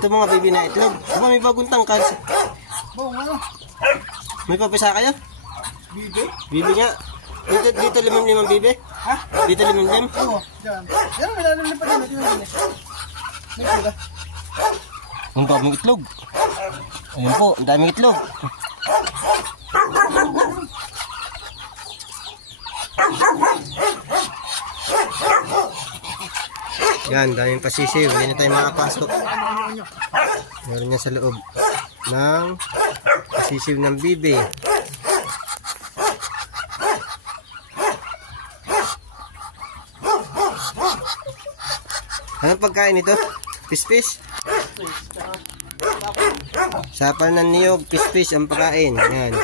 Ito mga baby na itlog. Aba, may bagong tangkad. May papisa kayo? Bibi? Bibi nga. Dito limang bibi? Ha? Dito limang? Oo, dyan. Yan, may lalim pa dyan. May pula. Ang daming itlog. Ayun po, ang daming itlog. Yan, daming pasisiw. Hindi na tayo makapasok. Meron niya sa loob ng pasisiw ng bibi. Anong pagkain ito? Fish? Sapal ng niyog, fish ang pagkain. Yan.